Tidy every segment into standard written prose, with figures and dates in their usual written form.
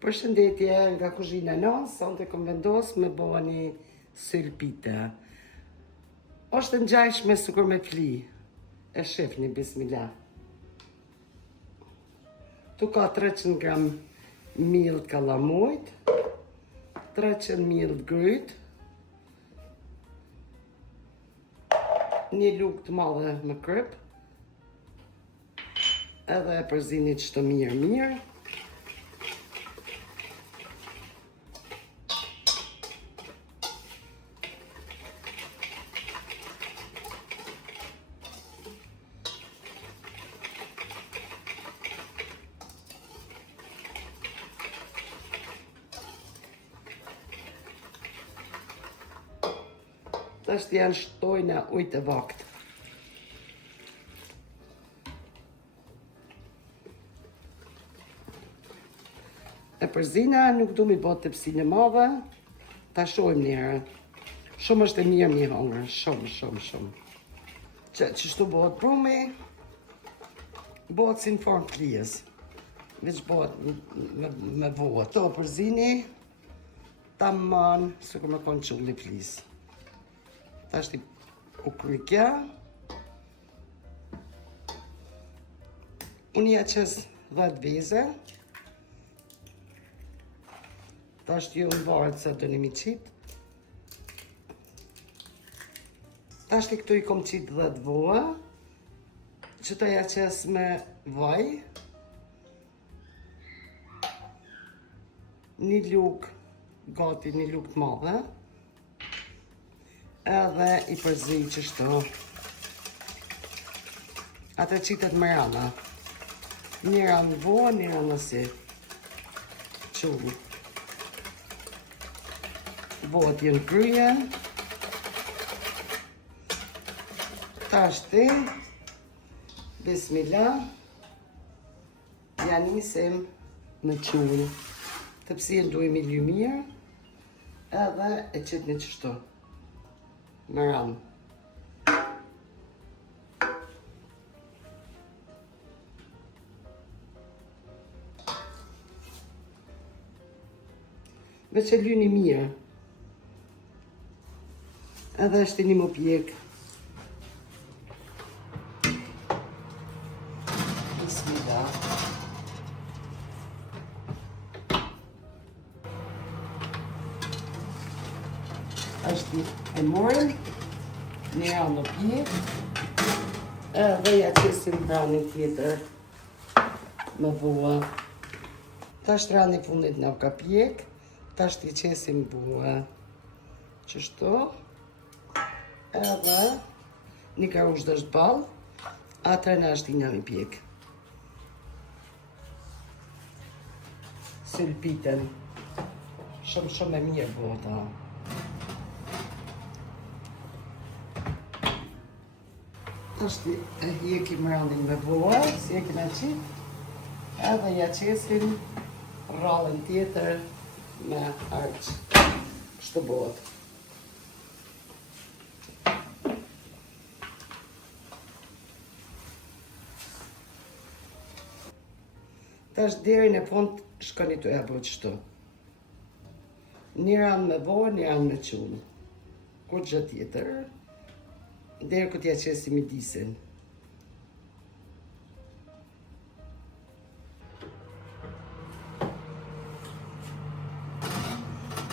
Përshëndetje nga kuzhina non, sonte kom vendos me bëha një sylpite. Është ngjajshme sikur me fli. E shihni, bismillah. Tu ka 300 gram miell kallamujt, 300 miell gryt, një lugë të madhe me kryp, edhe e përzini çdo mirë. Tash janë shtojna ujtë e vakt. E përzina nuk du mi bot të pësine madhe, ta shojmë njëherë. Shumë është e mirë një hongër, shumë. Qështu bëhet brumi, bëhet si në formë flijes. Veç bëhet me votë. To përzini, ta manë, së kur me konë qulli flis. Ta është u krykja. Unë ja qës 10 veze. Ta është ju në varet se të një mi qitë. Ta është i këtu i kom qitë 10 voa. Që ta ja qës me vaj. Një lukë, gati një lukë të madhe. Edhe i përzi qështu. Ate qitet më rana. Njëra në voa, njëra në si. Qullë. Voat jenë kryje. Tashti. Bismillah. Ja nisim me qullë. Të pësien duhe mi ljumirë. Edhe e qitë një qështu. Më ranë. Veç e lyni mirë. Edhe është një më pjekë. Bismillah. Është e morën, një anë në pjekë, edhe ja qesim rani tjetër me bua. Ta është rani fundit në ka pjekë, ta është i qesim bua. Qështu, edhe një karush dështë balë, atër në është i një pjekë. Sylpiten, shumë e mirë bota. Ashtë e hjeki rallin me voa, si e kina qitë, edhe ja qesim rallin tjetër me arqë. Kështu bëhet. Tash deri në fund shkoni të e bëhet qështu. Një rallë me voa, një rallë me qullë. Kur gjë tjetër. Dere këtë ja qesim i disin.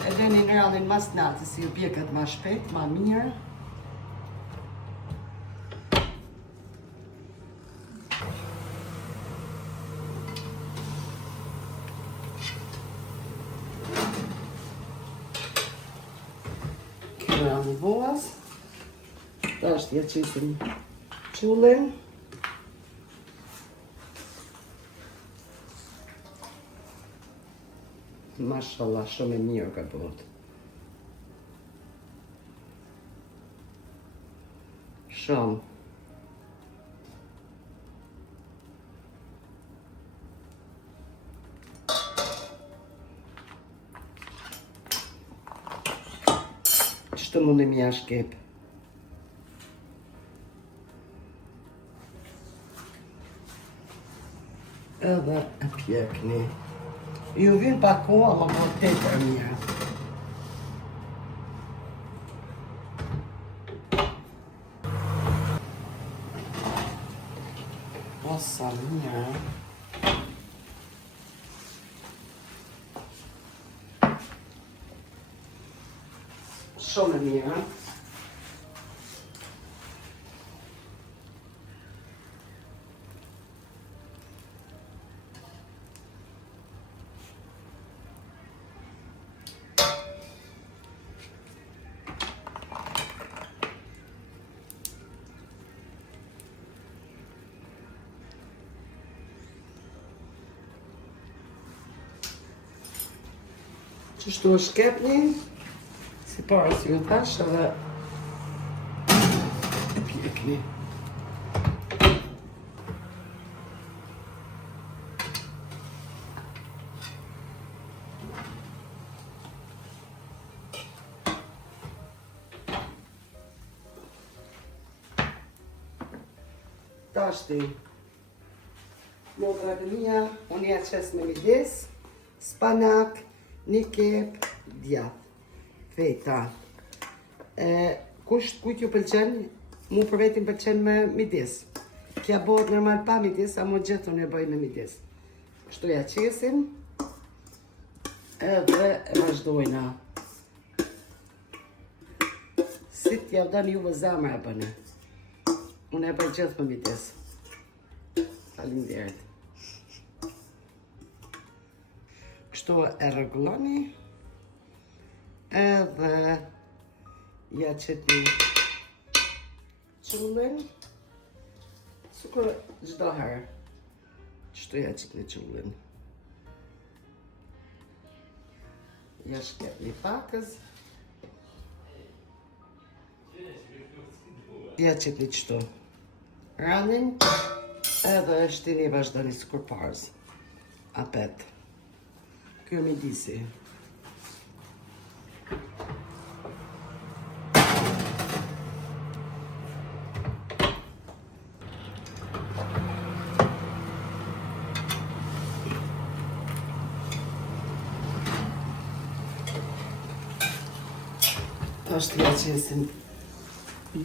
Edhe një në rallin mas natë, si u pjekat ma shpet, ma mirë. Kjo rallin voas. Ta është ja qesim qullin. Mashallah, shumë e mirë ka bëhet. Shumë. Qështu mundem ja shkep. Edhe e pjekni. Ju vin pa kohë, ama po tepër mirë. O, sa mirë. Shumë mirë. Qështu është shkepni, si parë si ju thash edhe e pjekni. Tashti, motra të mija, unë ja qes me midis, spanak, një kep, djath, feta. Kujt ju pëlqen, mu për vetin pëlqen me midis. Kja bëhet normal pa midis, a mu gjithë unë e bëj me midis. Kështu ja qesim, edhe e vazhdojna. Si t'ja vdan juve zamra e bëne. Unë e bëj gjithë me midis. Faleminderit. Kështu e rregulloni, edhe ja qëtni qullin, sikur çdo herë. Kështu ja qëtni qullin. Ja shkepni pakës. Ja qëtni qëtu. Ranin, edhe shtini vazhdoni sikur parës. Apet. Kjo me disi. Ashtë ja qesim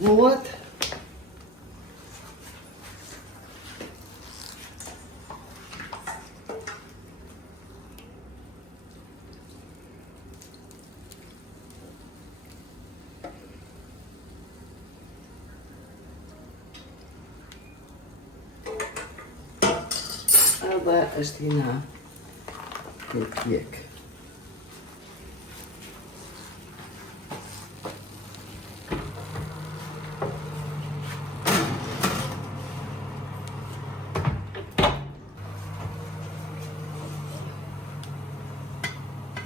buët. Edhe është hina për pjek.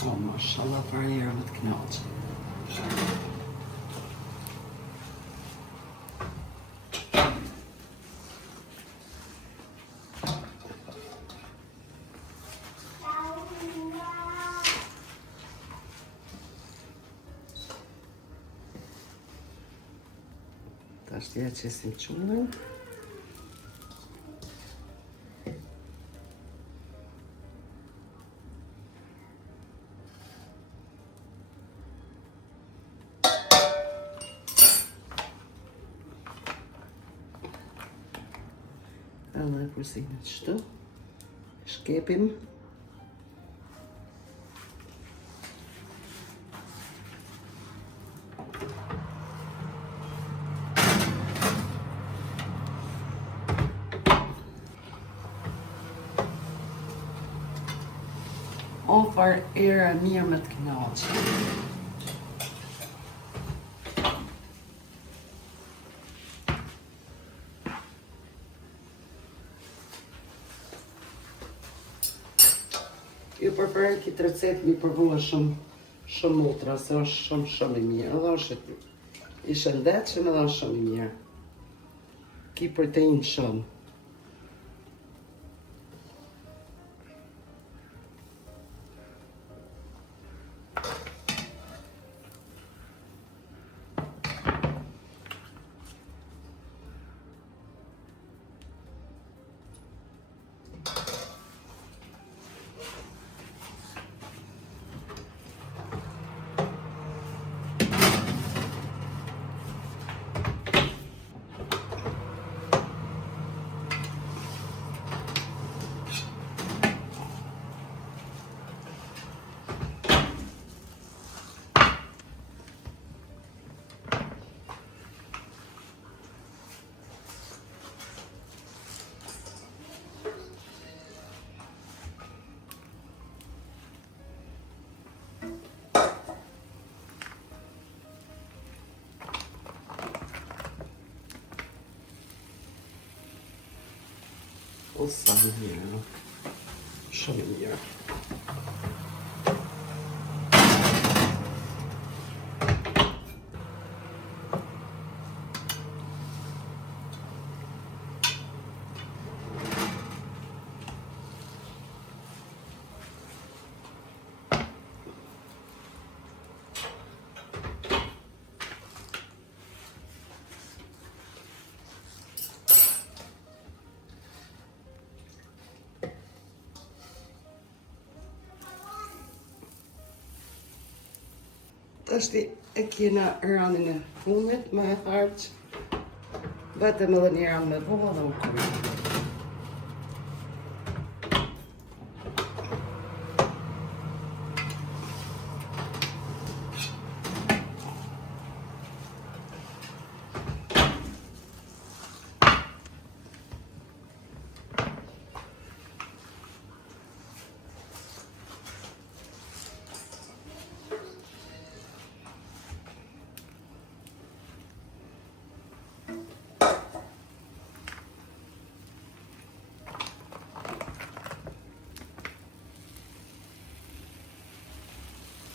O, mashallah, për njërë më të knaqë. Ashtë ja qesim qullin. Edhe përsinët qëtu. Shkepim. O, farë era mirë me të knaqë. Ju përpërën këtë recetë mi përvullë shumë ultra, se është shumë i mirë. Edhe është i shëndetshëm edhe është shumë i mirë. Ki protein shumë. O sa mirë. Shumë mirë. Tashti e kena ranin e fundit me harç. Vetëm edhe një ran me volla dhe u kryj.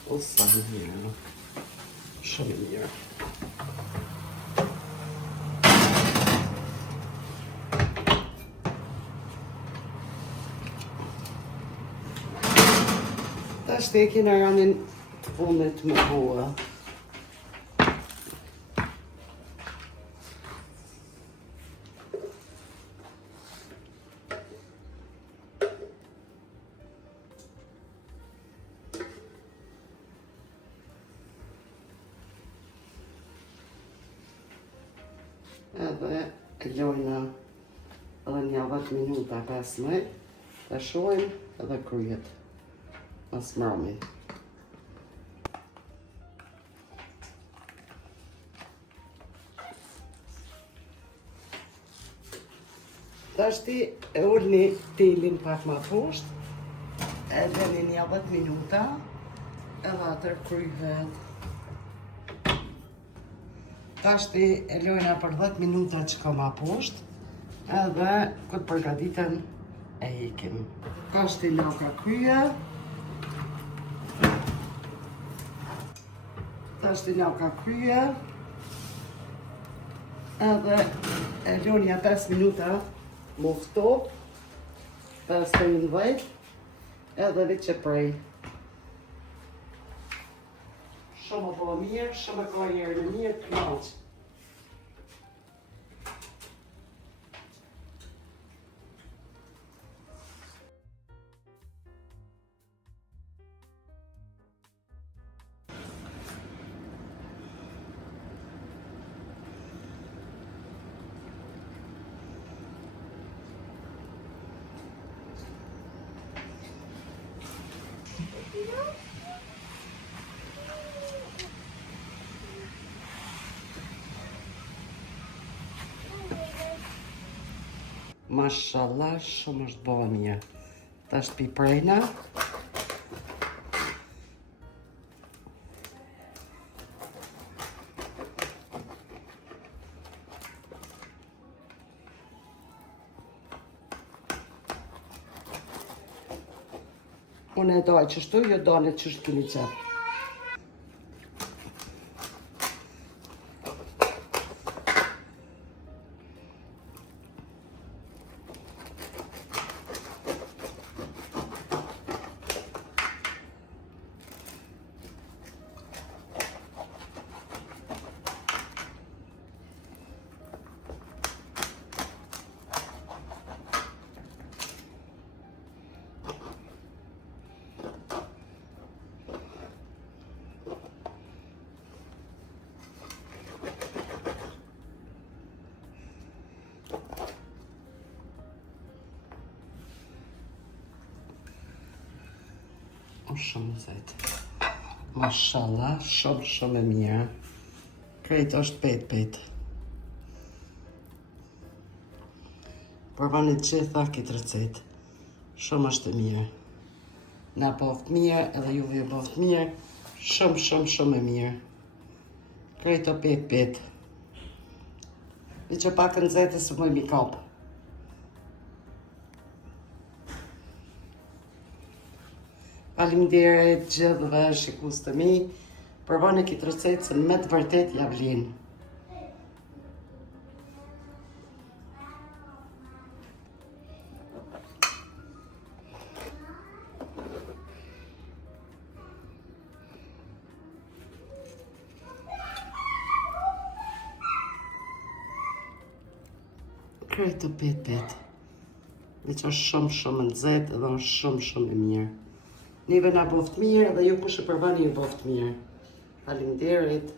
O sa mirë. Shumë mirë. Tashti e kena ranin të fundit me volla. Edhe e lojna edhe një 10 minuta 15, të shohim edhe kryet mas mrami. Tashti e ulni telin pak ma poshtë, e lëni një 10 minuta, edhe atër kryhet. Tashti e lojna për 10 minuta që ka ma poshtë, edhe këtë përgatiten e ikim. Tashti laka krye. Tashti laka krye. Edhe e lonja 5 minuta mufto, 5-10, edhe vi që prej. Shumë po mirë, shumë ka njerë në mirë të knaqë. Mashallah, shumë është bëhe mirë. Tash pi prejna. Unë e doj qështu, jo dojnë qështu një qëtë. Shumë zetë. Mashallah, shumë e mirë. Krejtë është pet. Përbani gjitha këtë recetë. Shumë është e mirë. Na poftë mirë, edhe juve poftë mirë. Shumë e mirë. Krejtë pet. I që pak në zetë së mëj mi kapë. Faleminderit gjithëve shikues të mi. Provoni këtë recetë se me të vërtet ja vlen. Krejt të pet. Dhe që është shumë në nxehtë edhe është shumë e mirë. Neve na boft mirë dhe ju kush e përbani ju boft mirë. Faleminderit.